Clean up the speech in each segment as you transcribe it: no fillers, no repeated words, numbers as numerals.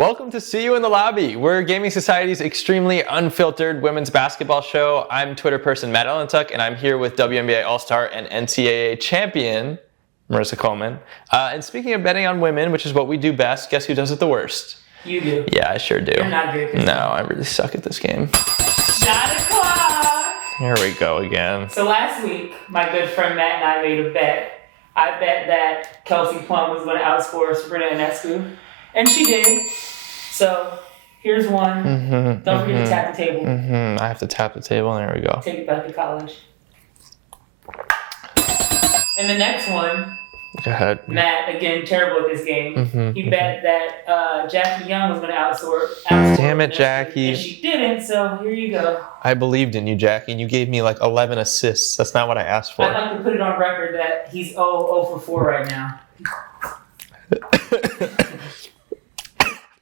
Welcome to See You in the Lobby. We're Gaming Society's extremely unfiltered women's basketball show. I'm Twitter person Matt Ellentuck, and I'm here with WNBA All-Star and NCAA champion Marissa Coleman. And speaking of betting on women, which is what we do best, guess who does it the worst? You do. Yeah, I sure do. You're not good at this No, game. I really suck at this game. Shot o'clock! Here we go again. So last week, my good friend Matt and I made a bet. I bet that Kelsey Plum was going to outscore Sabrina Ionescu, and she did. So here's one. Don't forget to tap the table. I have to tap the table, and there we go. Take it back to college. And the next one, Go ahead. Matt, again, terrible at this game. He bet that Jackie Young was going to outscore Damn it, Ionescu, Jackie. and she didn't, so here you go. I believed in you, Jackie, and you gave me like 11 assists. That's not what I asked for. I'd like to put it on record that he's 0 for 4 right now.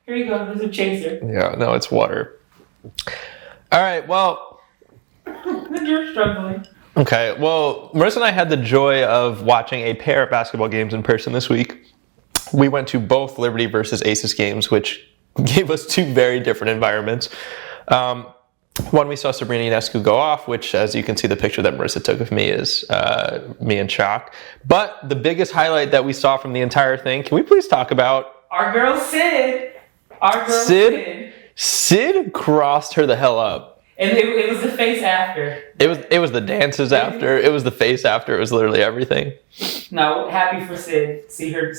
Here you go. There's a chaser. Yeah, no, it's water. All right, well. You're struggling. Okay, well, Marissa and I had the joy of watching a pair of basketball games in person this week. We went to both Liberty versus Aces games, which gave us two very different environments. One, we saw Sabrina Ionescu go off, which, as you can see, the picture that Marissa took of me is me in shock. But the biggest highlight that we saw from the entire thing, can we please talk about Our girl Sid. Our girl Sid. Sid crossed her the hell up. And it was the face after. It was the dances after. It was the face after. It was literally everything. No, happy for Sid. See her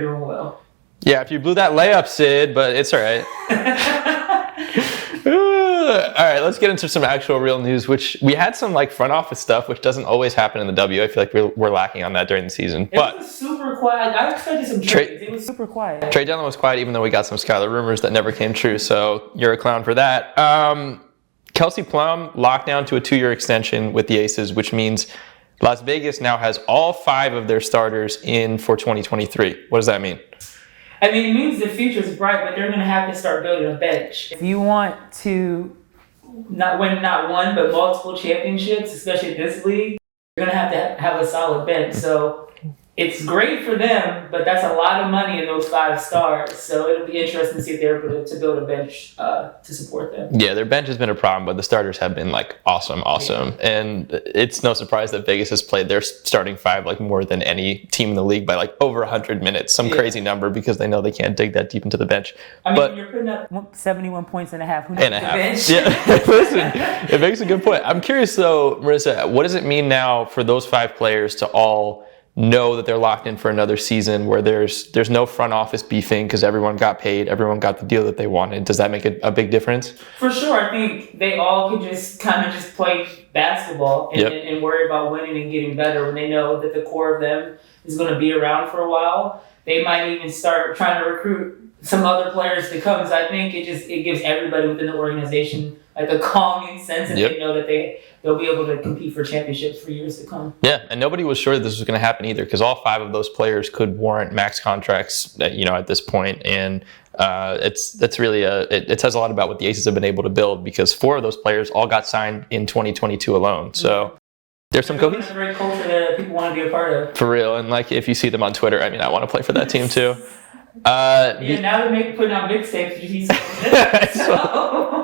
doing well. Yeah, if you blew that layup, Sid, but it's all right. All right, let's get into some actual real news, which we had some like front office stuff, which doesn't always happen in the W. I feel like we're lacking on that during the season. It was super quiet. I expected some trades. It was super quiet. Trade deadline was quiet, even though we got some Skylar rumors that never came true. So you're a clown for that. Kelsey Plum locked down to a 2-year extension with the Aces, which means Las Vegas now has all 5 of their starters in for 2023. What does that mean? I mean, it means the future's bright, but they're going to have to start building a bench. If you want to not win not one, but multiple championships, especially this league, you're going to have a solid bench. So it's great for them, but that's a lot of money in those 5 stars. So it'll be interesting to see if they're able to build a bench to support them. Yeah, their bench has been a problem, but the starters have been like awesome. Yeah. And it's no surprise that Vegas has played their starting 5 like more than any team in the league by like over 100 minutes, some crazy number, because they know they can't dig that deep into the bench. I mean, when you're putting up 71 points and a half, who knows the bench? Yeah, listen, it makes a good point. I'm curious though, Marissa, what does it mean now for those 5 players to all know that they're locked in for another season where there's no front office beefing because everyone got paid, everyone got the deal that they wanted? Does that make a big difference? For sure. I think they all could just kind of just play basketball and worry about winning and getting better when they know that the core of them is going to be around for a while. They might even start trying to recruit some other players to come. So I think it gives everybody within the organization like a calming sense, and they know that they'll be able to compete for championships for years to come. Yeah, and nobody was sure that this was going to happen either, because all 5 of those players could warrant max contracts at this point. And it's really it says a lot about what the Aces have been able to build, because 4 of those players all got signed in 2022 alone. So there's some cohesion. It's a great culture that people want to be a part of. For real, and like if you see them on Twitter, I mean, I want to play for that team too. Now they're putting out mixtapes.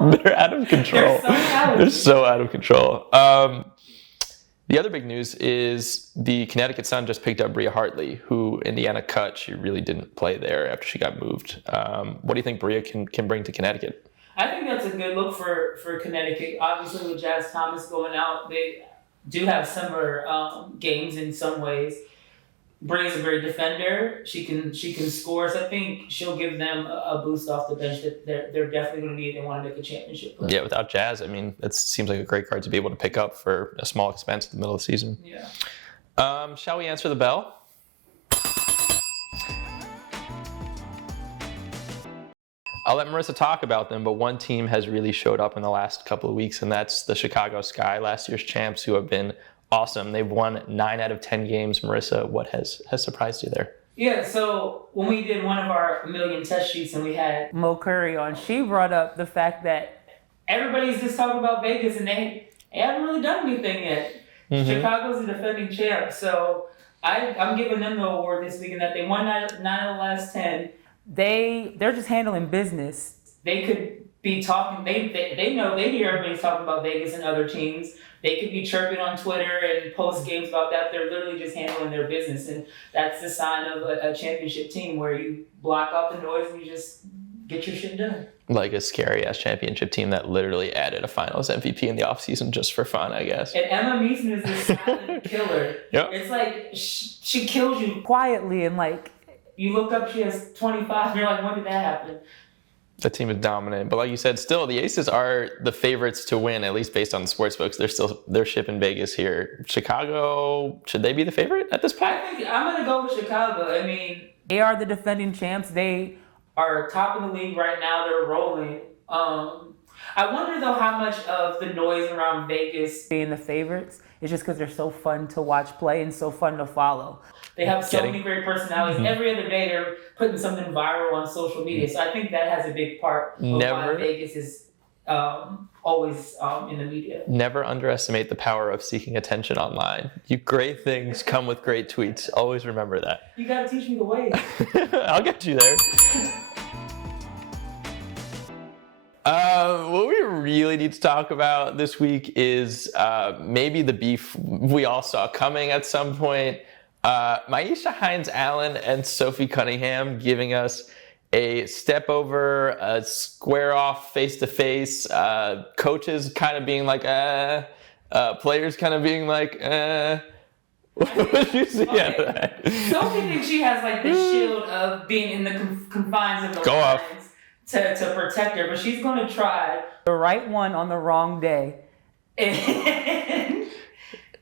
They're out of control. They're so out of control. The other big news is the Connecticut Sun just picked up Bria Hartley, who Indiana cut. She really didn't play there after she got moved. What do you think Bria can bring to Connecticut? I think that's a good look for Connecticut. Obviously, with Jazz Thomas going out, they do have summer games in some ways. Bria's a great defender. She can score. So I think she'll give them a boost off the bench that they're definitely going to need if they want to make a championship play. Yeah, without Jazz, I mean, it seems like a great card to be able to pick up for a small expense in the middle of the season. Yeah. Shall we answer the bell? I'll let Marissa talk about them, but one team has really showed up in the last couple of weeks, and that's the Chicago Sky, last year's champs, who have been awesome. They've won 9 out of 10 games. Marissa, what has surprised you there? Yeah, so when we did one of our million test sheets and we had Mo Curry on, she brought up the fact that everybody's just talking about Vegas and they haven't really done anything yet. Chicago's the defending champ, so I'm giving them the award this week in that they won 9 of the last 10. they're just handling business. They could be talking. They know they hear everybody's talking about Vegas and other teams. They could be chirping on Twitter and post games about that. They're literally just handling their business, and that's the sign of a championship team where you block out the noise and you just get your shit done. Like a scary-ass championship team that literally added a finals MVP in the offseason just for fun, I guess. And Emma Meason is this silent killer. Yep. It's like she kills you quietly, and like you look up, she has 25, and you're like, when did that happen? The team is dominant, but like you said, still the Aces are the favorites to win, at least based on the sports books. They're shipping Vegas here. Chicago, should they be the favorite at this point? I think I'm gonna go with Chicago. I mean, they are the defending champs. They are top in the league right now. They're rolling. I wonder though how much of the noise around Vegas being the favorites is just because they're so fun to watch play and so fun to follow. They have so many great personalities. Mm-hmm. Every other day they're putting something viral on social media. So I think that has a big part of why Vegas is always in the media. Never underestimate the power of seeking attention online. Great things come with great tweets. Always remember that. You gotta teach me the way. I'll get you there. What we really need to talk about this week is maybe the beef we all saw coming at some point. Myisha Hines-Allen and Sophie Cunningham giving us a step over, a square off face-to-face, coaches kind of being like, players kind of being like, What did you see out of that? Sophie thinks she has like the shield of being in the confines of the lines to protect her, but she's going to try the right one on the wrong day. And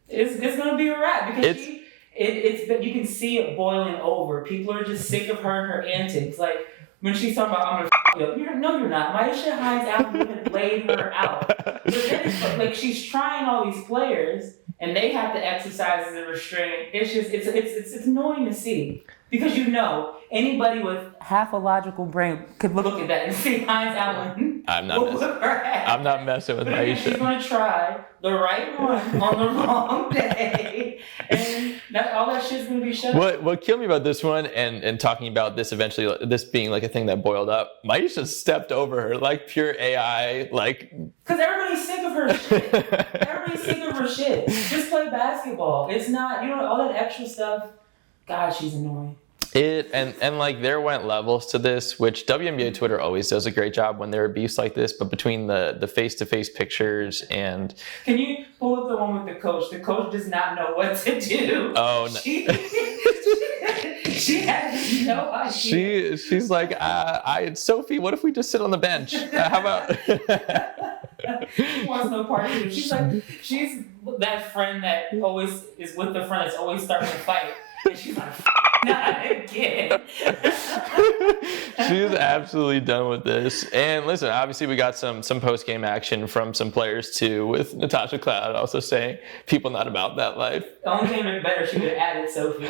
it's going to be a wrap because you can see it boiling over. People are just sick of her and her antics. Like when she's talking about, I'm going to you up. No, you're not. Myisha Hines-Allen would have laid her out. But then it's like she's trying all these players and they have to exercise as a restraint. It's just, it's annoying to see. Because anybody with half a logical brain could look at that and see Hines-Allen. I'm not messing with Myisha. She's going to try the right one on the wrong day. And all that shit's going to be shut up. What killed me about this one and talking about this eventually, this being like a thing that boiled up, Myisha stepped over her like pure AI. Because everybody's sick of her shit. Everybody's sick of her shit. Just play basketball. It's not, all that extra stuff. God, she's annoying. And like there went levels to this, which WNBA Twitter always does a great job when there are beefs like this, but between the face-to-face pictures and... Can you pull up the one with the coach? The coach does not know what to do. Oh, no. She has no idea. She's like, Sophie, what if we just sit on the bench? How about... She wants no part of it. She's that friend that always is with the friend that's always starting to fight. And she's like, not again. She's absolutely done with this. And listen, obviously we got some post-game action from some players too, with Natasha Cloud also saying people not about that life. The only thing that better, she could have added Sophie.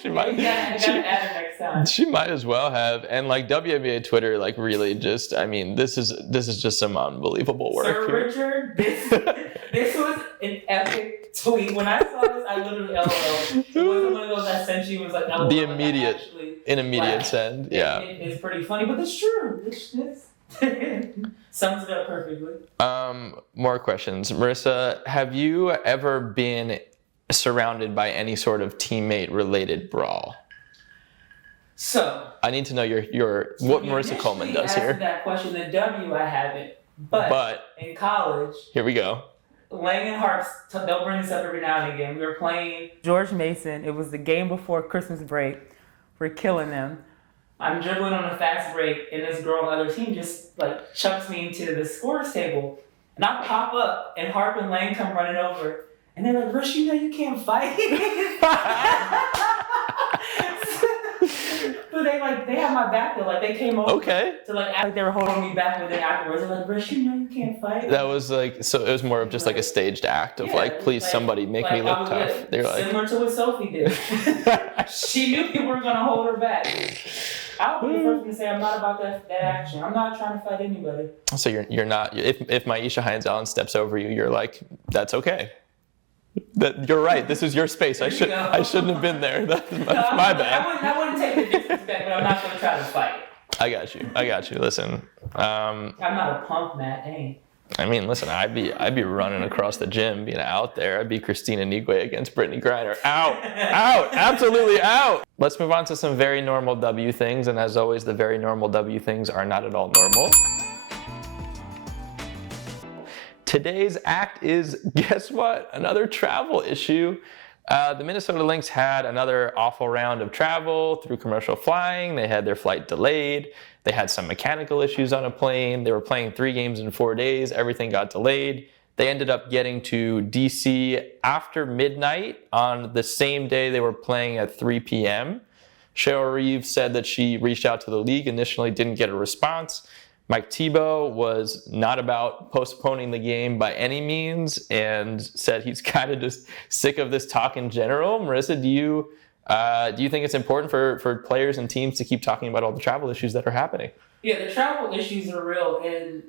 She might. You gotta add her next time. She might as well have. And like WNBA Twitter, like really just, I mean, this is just some unbelievable work. Sir Richard, this was an epic tweet. When I saw this, I literally LOL. It wasn't one of those I sent you. It was like LOL. The immediate send. Yeah. It's pretty funny, but it's true. It's sums it up perfectly. More questions. Marissa, have you ever been surrounded by any sort of teammate related brawl? So I need to know what Marissa Coleman does here. That question, the W I haven't, but in college, here we go. Lang and Harps, they'll bring this up every now and again. We were playing George Mason. It was the game before Christmas break. We're killing them. I'm dribbling on a fast break, and this girl on the other team just like chucks me into the scores table. And I pop up, and Harp and Lang come running over. And they're like, Rush, you can't fight. But they had my back though. Like they came over to act like they were holding me back, but then afterwards they're like, Rush, you can't fight. That was so it was more of just like a staged act of please somebody make me look tough. They're similar to what Sophie did. She knew people were gonna hold her back. I'll be the first one to say I'm not about that action. I'm not trying to fight anybody. So you're not, if Myisha Hines-Allen steps over you, you're like, that's okay. You're right. This is your space. I shouldn't have been there. That's my bad. I wouldn't take the disrespect, but I'm not going to try to fight it. I got you. Listen. I'm not a punk, Matt. Dang. I mean, listen. I'd be running across the gym, being out there. I'd be Christina Nigwe against Brittany Griner. Out, absolutely out. Let's move on to some very normal W things, and as always, the very normal W things are not at all normal. Today's act is, guess what? Another travel issue. The Minnesota Lynx had another awful round of travel through commercial flying. They had their flight delayed. They had some mechanical issues on a plane. They were playing 3 games in 4 days. Everything got delayed. They ended up getting to DC after midnight on the same day they were playing at 3 p.m. Cheryl Reeves said that she reached out to the league, initially didn't get a response. Mike Thibault was not about postponing the game by any means and said he's kind of just sick of this talk in general. Marissa, do you think it's important for players and teams to keep talking about all the travel issues that are happening? Yeah, the travel issues are real. And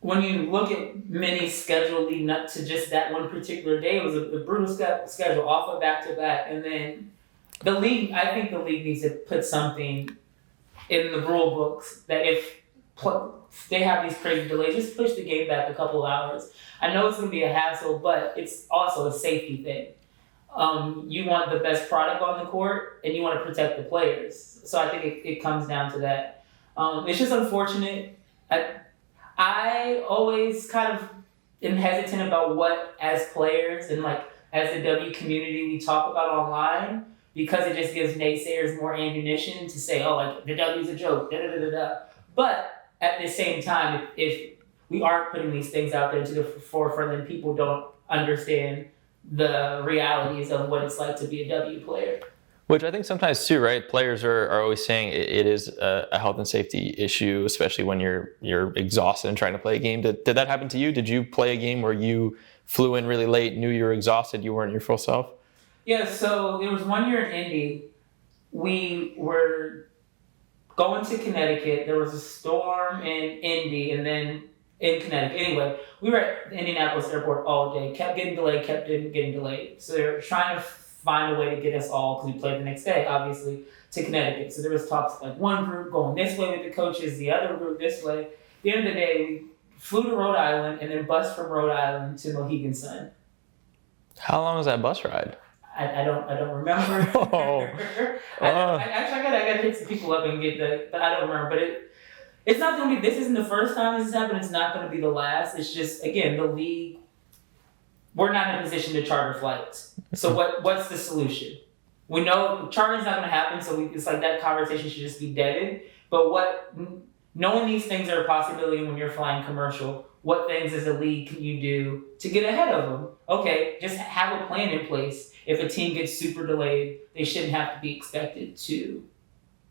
when you look at many schedule leading up to just that one particular day, it was a brutal schedule, off of back-to-back. And then I think the league needs to put something in the rule books that if they have these crazy delays, just push the game back a couple of hours. I know it's going to be a hassle, but it's also a safety thing. You want the best product on the court, and you want to protect the players. So I think it comes down to that. It's just unfortunate. I always kind of am hesitant about what, as players and like as the W community, we talk about online, because it just gives naysayers more ammunition to say, oh, like the W's a joke, da-da-da-da-da. But at the same time, if we aren't putting these things out there to the forefront, then people don't understand the realities of what it's like to be a W player. Which I think sometimes too, right? Players are always saying it is a health and safety issue, especially when you're exhausted and trying to play a game. Did that happen to you? Did you play a game where you flew in really late, knew you were exhausted, you weren't your full self? Yeah, so there was one year in Indy, we were going to Connecticut. There was a storm in Indy and then in Connecticut. Anyway, we were at the Indianapolis airport all day. Kept getting delayed, getting delayed. So they were trying to find a way to get us all, because we played the next day, obviously, to Connecticut. So there was talks like one group going this way with the coaches, the other group this way. At the end of the day, we flew to Rhode Island and then bused from Rhode Island to Mohegan Sun. How long was that bus ride? I don't remember. Oh. I gotta hit some people up and get but I don't remember. But it's not gonna be. This isn't the first time this has happened. It's not gonna be the last. It's just, again, the league. We're not in a position to charter flights. So what's the solution? We know charting's not gonna happen. So it's like that conversation should just be deaded. But knowing these things are a possibility when you're flying commercial, what things as a league can you do to get ahead of them? Okay, just have a plan in place. If a team gets super delayed, they shouldn't have to be expected to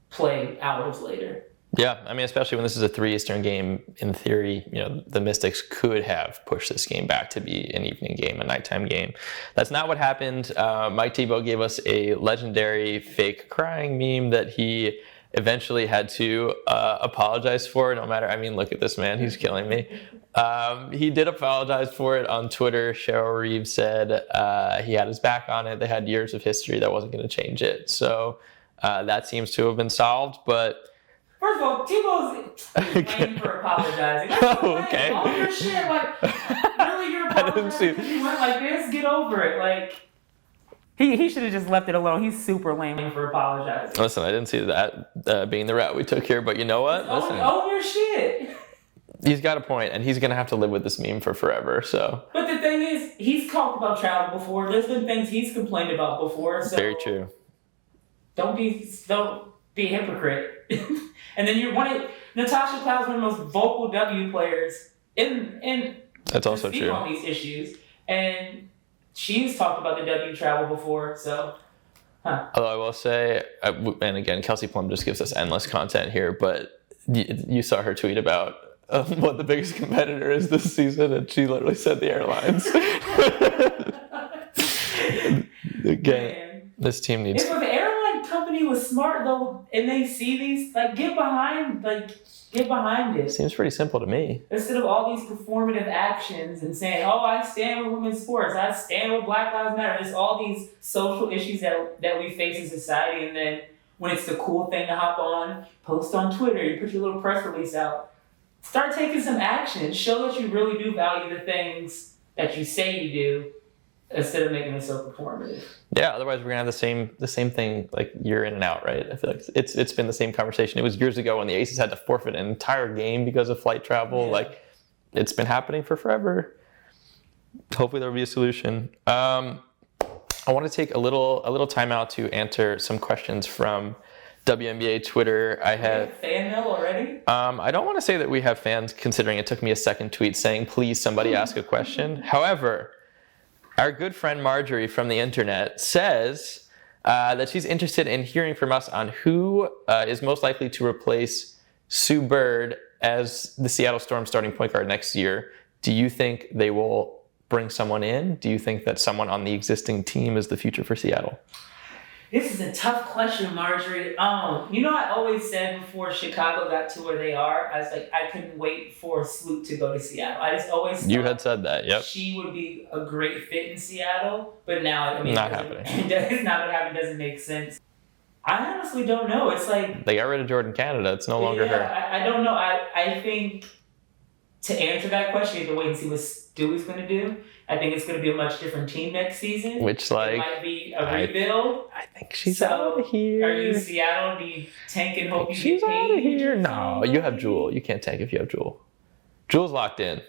play hours later. Yeah, I mean, especially when this is a 3 Eastern game, in theory, the Mystics could have pushed this game back to be an evening game, a nighttime game. That's not what happened. Mike Thibault gave us a legendary fake crying meme that he eventually had to apologize for. No matter, I mean, look at this man, he's killing me. He did apologize for it on Twitter. Cheryl Reeves said he had his back on it. They had years of history that wasn't going to change it. So that seems to have been solved, but... First of all, Thibault's lame for apologizing. That's okay. All your shit, like, really, you're apologizing. You went like this, get over it. Like, he should have just left it alone. He's super lame for apologizing. Listen, I didn't see that being the route we took here, but you know what? Listen. Own your shit. He's got a point, and he's going to have to live with this meme for forever, so. But the thing is, he's talked about travel before. There's been things he's complained about before, so. Very true. Don't be a hypocrite. And then Natasha Cloud's one of the most vocal W players in That's also true. On these issues. And she's talked about the W travel before, so. Although I will say, and again, Kelsey Plum just gives us endless content here, but you saw her tweet about what the biggest competitor is this season, and she literally said the airlines. Again, this team needs... If an airline company was smart though, and they see these, get behind it. Seems pretty simple to me. Instead of all these performative actions and saying, "Oh, I stand with women's sports. I stand with Black Lives Matter." There's all these social issues that we face in society, and then when it's the cool thing to hop on, post on Twitter, you put your little press release out. Start taking some action. Show that you really do value the things that you say you do, instead of making it so performative. Yeah, otherwise we're gonna have the same thing like year in and out, right? I feel like it's been the same conversation. It was years ago when the Aces had to forfeit an entire game because of flight travel. Yeah. Like, it's been happening for forever. Hopefully there'll be a solution. I want to take a little time out to answer some questions from WNBA Twitter. I have fan mail already? I don't want to say that we have fans, considering it took me a second tweet saying, please somebody ask a question. However, our good friend Marjorie from the internet says that she's interested in hearing from us on who is most likely to replace Sue Bird as the Seattle Storm starting point guard next year. Do you think they will bring someone in? Do you think that someone on the existing team is the future for Seattle? This is a tough question, Marjorie. I always said before Chicago got to where they are, I was like, I couldn't wait for Sloot to go to Seattle. I just always thought you had said that, yep. She would be a great fit in Seattle, but now, not happening. It's not what happened. It doesn't make sense. I honestly don't know. It's like they got rid of Jordan Canada. It's no longer her. I don't know. I think to answer that question, you have to wait and see what Stewie's going to do. I think it's going to be a much different team next season. Which, like, it might be a rebuild. I think she's out of here. Are you in Seattle? Do you tank and hope you she's get paid? She's out of here. No, you have Jewel. You can't tank if you have Jewel. Jewel's locked in.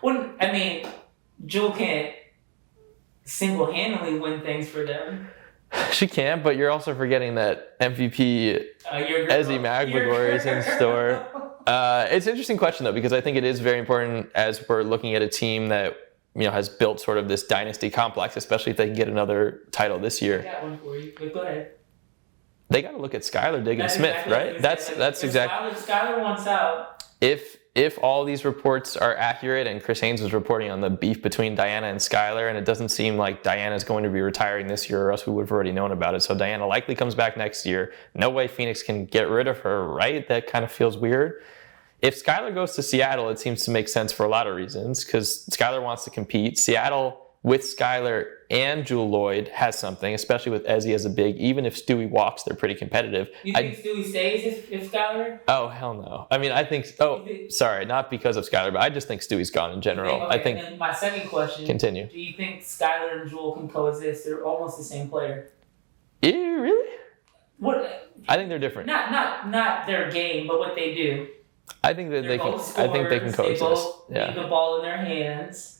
Well, Jewel can't single-handedly win things for them. She can, but you're also forgetting that MVP Ezzy Magbagor is in store. It's an interesting question, though, because I think it is very important as we're looking at a team that has built sort of this dynasty complex, especially if they can get another title this year. I got one for you, but go ahead. They got to look at Skylar Diggins-Smith, exactly right? That's exactly. Skylar wants out. If all these reports are accurate, and Chris Haynes was reporting on the beef between Diana and Skylar, and it doesn't seem like Diana's going to be retiring this year, or else we would have already known about it. So Diana likely comes back next year. No way Phoenix can get rid of her, right? That kind of feels weird. If Skylar goes to Seattle, it seems to make sense for a lot of reasons, because Skylar wants to compete. Seattle, with Skylar and Jewel Lloyd, has something, especially with Ezzy as a big. Even if Stewie walks, they're pretty competitive. You think Stewie stays if Skylar? Oh, hell no. I think... Oh, sorry, not because of Skylar, but I just think Stewie's gone in general. I think. And then my second question... Continue. Do you think Skylar and Jewel can coexist? They're almost the same player. Really? What? I think they're different. Not their game, but what they do. I think that they can. Scorers. I think they can coexist. They both leave the ball in their hands.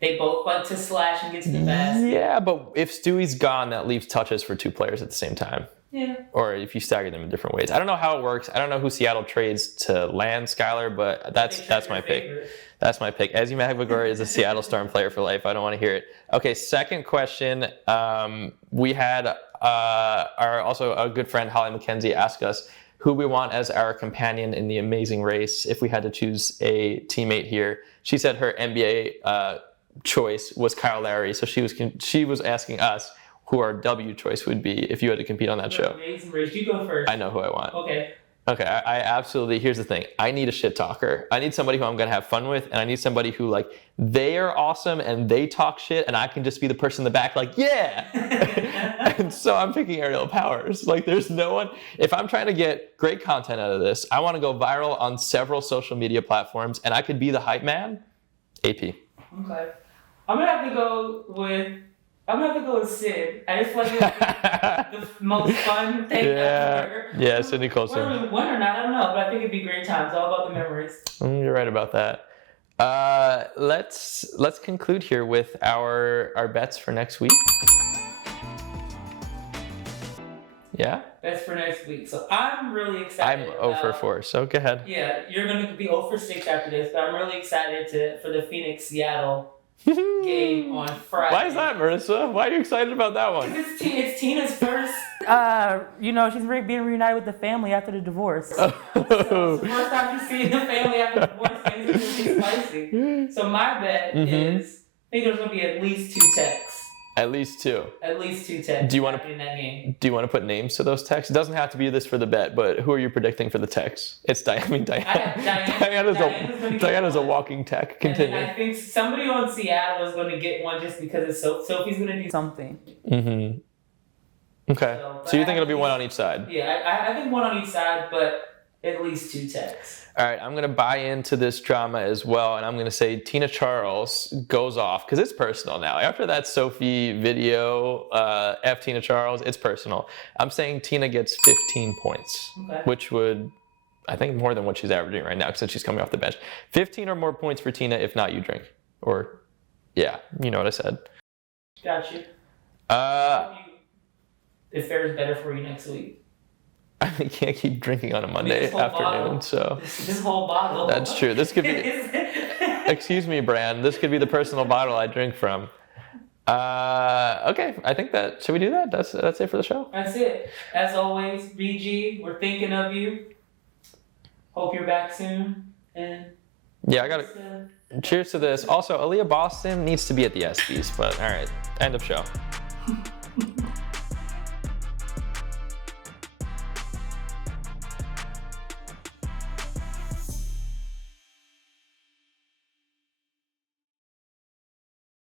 They both like to slash and get to the basket. Yeah, but if Stewie's gone, that leaves touches for two players at the same time. Yeah. Or if you stagger them in different ways. I don't know how it works. I don't know who Seattle trades to land Skylar, but that's my pick. That's my pick. Ezzy Magbagor is a Seattle Storm player for life. I don't want to hear it. Okay, second question. We had also a good friend, Holly McKenzie, ask us who we want as our companion in the amazing race if we had to choose a teammate here. She said her NBA choice was Kyle Lowry, so she was asking us who our W choice would be if you had to compete on that show. Amazing race. You go first. I know who I want. Okay. I absolutely, here's the thing. I need a shit talker. I need somebody who I'm going to have fun with, and I need somebody who, they are awesome and they talk shit, and I can just be the person in the back yeah! And so I'm picking Ariel Powers. There's no one. If I'm trying to get great content out of this, I want to go viral on several social media platforms, and I could be the hype man. AP. Okay. I'm going to have to go with Sid. I just like the most fun thing ever. Yeah, Sydney Colson. Whether we win or not, I don't know, but I think it'd be great times. It's all about the memories. You're right about that. Let's conclude here with our bets for next week. Yeah? Bets for next week. So I'm really excited. I'm 0 for 4, so go ahead. Yeah, you're going to be 0 for 6 after this, but I'm really excited for the Phoenix-Seattle game on Friday. Why is that, Marissa? Why are you excited about that one? It's Tina's first. She's being reunited with the family after the divorce. So it's the first time she's seeing the family after the divorce. Things are going to be spicy. So my bet is, I think there's going to be at least 2 texts. At least 2. At least 2 texts. Do you want to in that game? Do you want to put names to those texts? It doesn't have to be this for the bet, but who are you predicting for the texts? It's Diana. Diana's a walking tech. Continue. And I think somebody on Seattle is going to get one just because it's Sophie's going to do something. Mm-hmm. Okay. So you think it'll be one on each side? Yeah, I think one on each side, but at least 2 texts. All right, I'm going to buy into this drama as well, and I'm going to say Tina Charles goes off, because it's personal now. After that Sophie video, F Tina Charles, it's personal. I'm saying Tina gets 15 points, which would, I think, more than what she's averaging right now, since she's coming off the bench. 15 or more points for Tina, if not, you drink. Or, yeah, you know what I said. Got you. If fares better for you next week. I can't keep drinking on a Monday afternoon, so this whole bottle. That's true. This could be. Excuse me, Brand. This could be the personal bottle I drink from. Okay, I think that. Should we do that? That's it for the show. That's it. As always, BG, we're thinking of you. Hope you're back soon. And yeah, I got to. Cheers to this. Also, Aaliyah Boston needs to be at the ESPYs, but all right. End of show.